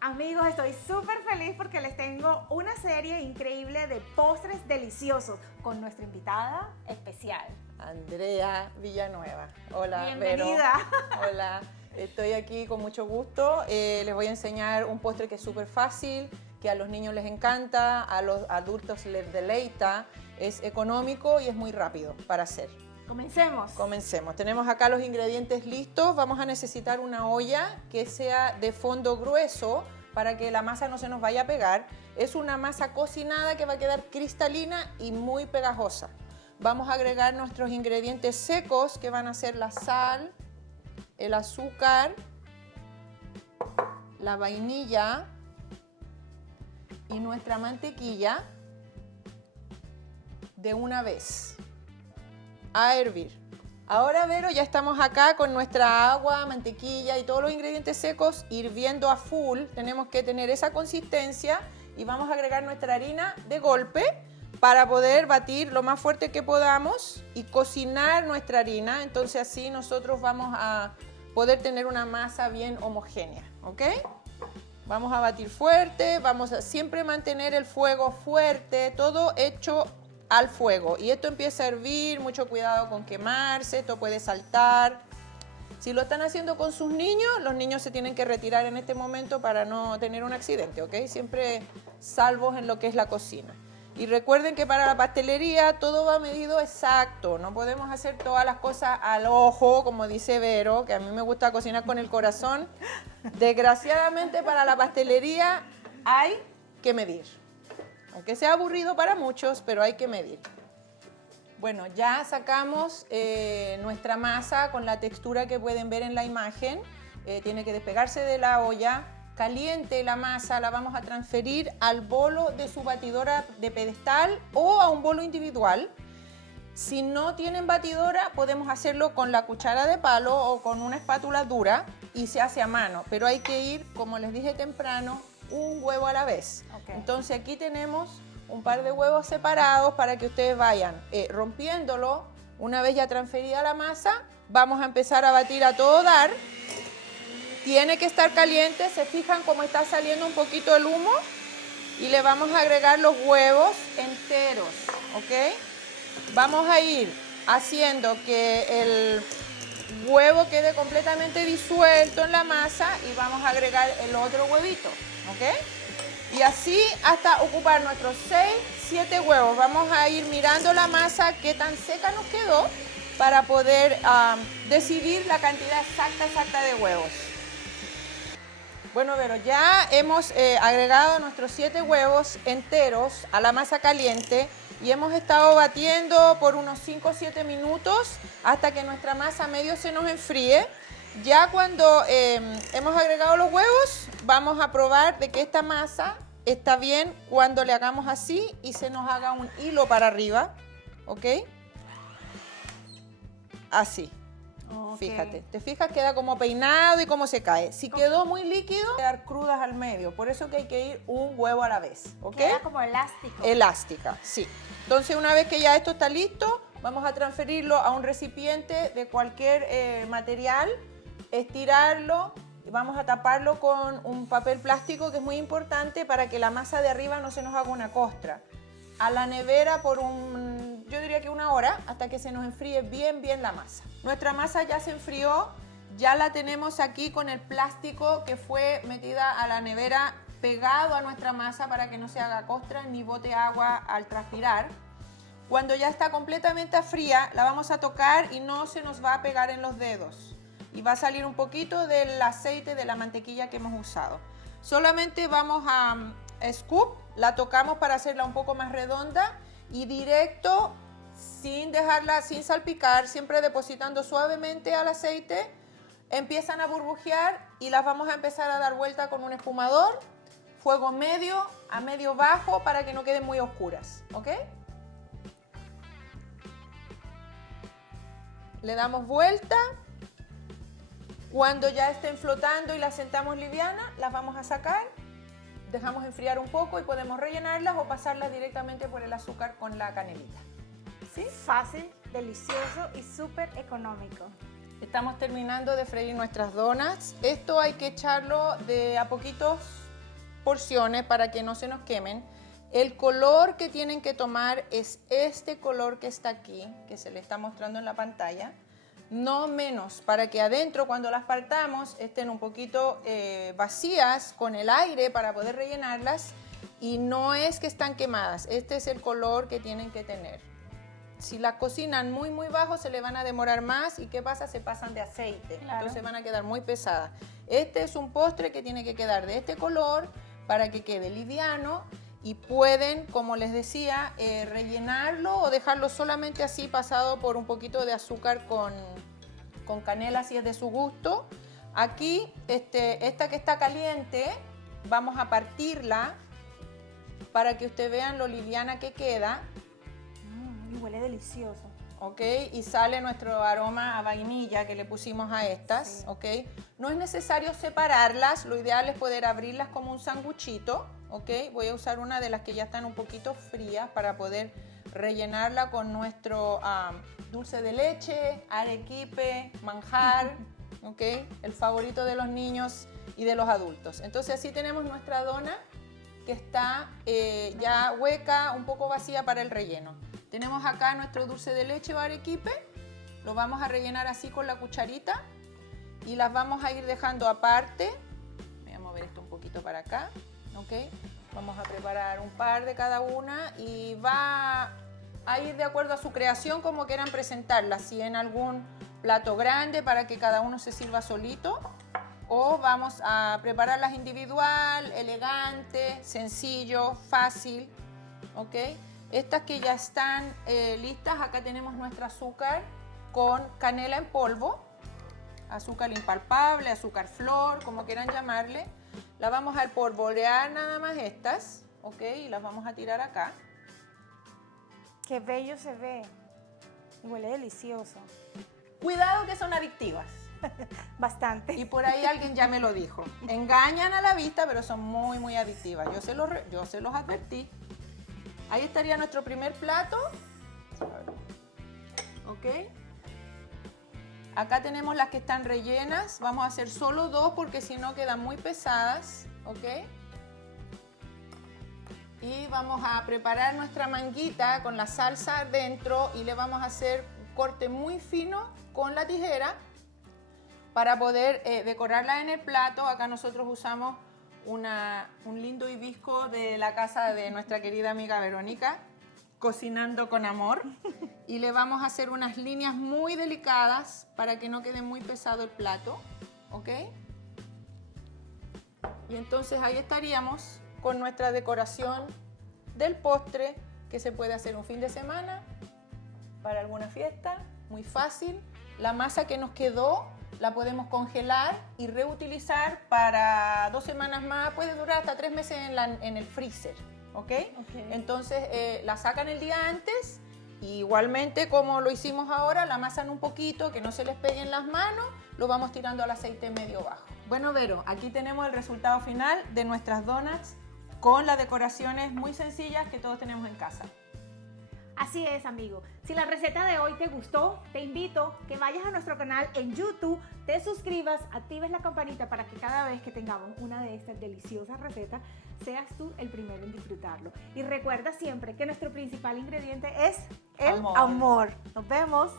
Amigos, estoy súper feliz porque les tengo una serie increíble de postres deliciosos con nuestra invitada especial. Andrea Villanueva. Hola, Bienvenida. Vero. Hola, estoy aquí con mucho gusto. Les voy a enseñar un postre que es súper fácil, que a los niños les encanta, a los adultos les deleita, es económico y es muy rápido para hacer. Comencemos. Comencemos. Tenemos acá los ingredientes listos. Vamos a necesitar una olla que sea de fondo grueso para que la masa no se nos vaya a pegar. Es una masa cocinada que va a quedar cristalina y muy pegajosa. Vamos a agregar nuestros ingredientes secos que van a ser la sal, el azúcar, la vainilla y nuestra mantequilla de una vez a hervir. Ahora, Vero, ya estamos acá con nuestra agua, mantequilla y todos los ingredientes secos hirviendo a full. Tenemos que tener esa consistencia y vamos a agregar nuestra harina de golpe para poder batir lo más fuerte que podamos y cocinar nuestra harina. Entonces así nosotros vamos a poder tener una masa bien homogénea, ¿ok? Vamos a batir fuerte, vamos a siempre mantener el fuego fuerte, todo hecho al fuego. Y esto empieza a hervir, mucho cuidado con quemarse, esto puede saltar. Si lo están haciendo con sus niños, los niños se tienen que retirar en este momento para no tener un accidente, ¿ok? Siempre salvos en lo que es la cocina. Y recuerden que para la pastelería todo va medido exacto, no podemos hacer todas las cosas al ojo, como dice Vero, que a mí me gusta cocinar con el corazón. Desgraciadamente para la pastelería hay que medir. Aunque sea aburrido para muchos, pero hay que medir. Bueno, ya sacamos nuestra masa con la textura que pueden ver en la imagen. Tiene que despegarse de la olla. Caliente la masa, la vamos a transferir al bolo de su batidora de pedestal o a un bolo individual. Si no tienen batidora, podemos hacerlo con la cuchara de palo o con una espátula dura y se hace a mano. Pero hay que ir, como les dije temprano, un huevo a la vez. Okay. Entonces aquí tenemos un par de huevos separados para que ustedes vayan rompiéndolo. Una vez ya transferida la masa, vamos a empezar a batir a todo dar. Tiene que estar caliente, se fijan cómo está saliendo un poquito el humo y le vamos a agregar los huevos enteros, ¿ok? Vamos a ir haciendo que el huevo quede completamente disuelto en la masa y vamos a agregar el otro huevito, ¿ok? Y así hasta ocupar nuestros 6, 7 huevos. Vamos a ir mirando la masa, qué tan seca nos quedó para poder decidir la cantidad exacta de huevos. Bueno, Vero, ya hemos agregado nuestros 7 huevos enteros a la masa caliente y hemos estado batiendo por unos 5 o 7 minutos hasta que nuestra masa medio se nos enfríe. Ya cuando hemos agregado los huevos, vamos a probar de que esta masa está bien cuando le hagamos así y se nos haga un hilo para arriba, ¿ok? Así. Okay. Fíjate, te fijas, queda como peinado y cómo se cae. Si quedó muy líquido, quedar crudas al medio. Por eso que hay que ir un huevo a la vez, ¿ok? Queda como elástico. Elástica, sí. Entonces, una vez que ya esto está listo, vamos a transferirlo a un recipiente de cualquier material, estirarlo y vamos a taparlo con un papel plástico que es muy importante para que la masa de arriba no se nos haga una costra. A la nevera por yo diría que 1 hora hasta que se nos enfríe bien la masa. Nuestra masa ya se enfrió, ya la tenemos aquí con el plástico que fue metida a la nevera pegado a nuestra masa para que no se haga costra ni bote agua al transpirar. Cuando ya está completamente fría, la vamos a tocar y no se nos va a pegar en los dedos. Y va a salir un poquito del aceite de la mantequilla que hemos usado. Solamente vamos a scoop, la tocamos para hacerla un poco más redonda y directo, sin dejarla, sin salpicar, siempre depositando suavemente al aceite, empiezan a burbujear y las vamos a empezar a dar vuelta con un espumador, fuego medio a medio bajo para que no queden muy oscuras, ¿ok? le damos vuelta. Cuando ya estén flotando y las sentamos livianas, las vamos a sacar. Dejamos enfriar un poco y podemos rellenarlas o pasarlas directamente por el azúcar con la canelita. ¿Sí? Fácil, delicioso y súper económico. Estamos terminando de freír nuestras donuts. Esto hay que echarlo de a poquitos porciones para que no se nos quemen. El color que tienen que tomar es este color que está aquí, que se le está mostrando en la pantalla. No menos, para que adentro cuando las partamos estén un poquito vacías con el aire para poder rellenarlas y no es que están quemadas, este es el color que tienen que tener. Si las cocinan muy bajo se le van a demorar más y ¿qué pasa? Se pasan de aceite, claro. Entonces van a quedar muy pesadas. Este es un postre que tiene que quedar de este color para que quede liviano y pueden, como les decía, rellenarlo o dejarlo solamente así pasado por un poquito de azúcar con canela si es de su gusto. Aquí, esta que está caliente, vamos a partirla para que ustedes vean lo liviana que queda. Y huele delicioso. ¿Ok? Y sale nuestro aroma a vainilla que le pusimos a estas, Sí. ¿ok? No es necesario separarlas, lo ideal es poder abrirlas como un sanguchito, ¿ok? Voy a usar una de las que ya están un poquito frías para poder rellenarla con nuestro dulce de leche, arequipe, manjar, ¿ok? El favorito de los niños y de los adultos. Entonces así tenemos nuestra dona que está ya hueca, un poco vacía para el relleno. Tenemos acá nuestro dulce de leche o arequipe, lo vamos a rellenar así con la cucharita y las vamos a ir dejando aparte. Voy a mover esto un poquito para acá, ¿ok? Vamos a preparar un par de cada una y va a ir de acuerdo a su creación como quieran presentarlas, si en algún plato grande para que cada uno se sirva solito o vamos a prepararlas individual, elegante, sencillo, fácil, ¿ok? Estas que ya están listas, acá tenemos nuestro azúcar con canela en polvo, azúcar impalpable, azúcar flor, como quieran llamarle. La vamos a espolvorear nada más estas, ¿ok? Y las vamos a tirar acá. Qué bello se ve. Y huele delicioso. Cuidado que son adictivas. Bastante. Y por ahí alguien ya me lo dijo. Engañan a la vista, pero son muy adictivas. Yo se los advertí. Ahí estaría nuestro primer plato. ¿Ok? Acá tenemos las que están rellenas. Vamos a hacer solo dos porque si no quedan muy pesadas. ¿Ok? Y vamos a preparar nuestra manguita con la salsa dentro y le vamos a hacer un corte muy fino con la tijera para poder decorarla en el plato. Acá nosotros usamos un lindo hibisco de la casa de nuestra querida amiga Verónica, cocinando con amor. Y le vamos a hacer unas líneas muy delicadas para que no quede muy pesado el plato, ¿ok? Y entonces ahí estaríamos con nuestra decoración del postre que se puede hacer un fin de semana para alguna fiesta, muy fácil. La masa que nos quedó la podemos congelar y reutilizar para 2 semanas más, puede durar hasta 3 meses en el freezer, ¿ok? Entonces la sacan el día antes, y igualmente como lo hicimos ahora, la amasan un poquito, que no se les peguen las manos, lo vamos tirando al aceite medio bajo. Bueno, Vero, aquí tenemos el resultado final de nuestras donuts con las decoraciones muy sencillas que todos tenemos en casa. Así es, amigo. Si la receta de hoy te gustó, te invito que vayas a nuestro canal en YouTube, te suscribas, actives la campanita para que cada vez que tengamos una de estas deliciosas recetas, seas tú el primero en disfrutarlo. Y recuerda siempre que nuestro principal ingrediente es el amor. Nos vemos.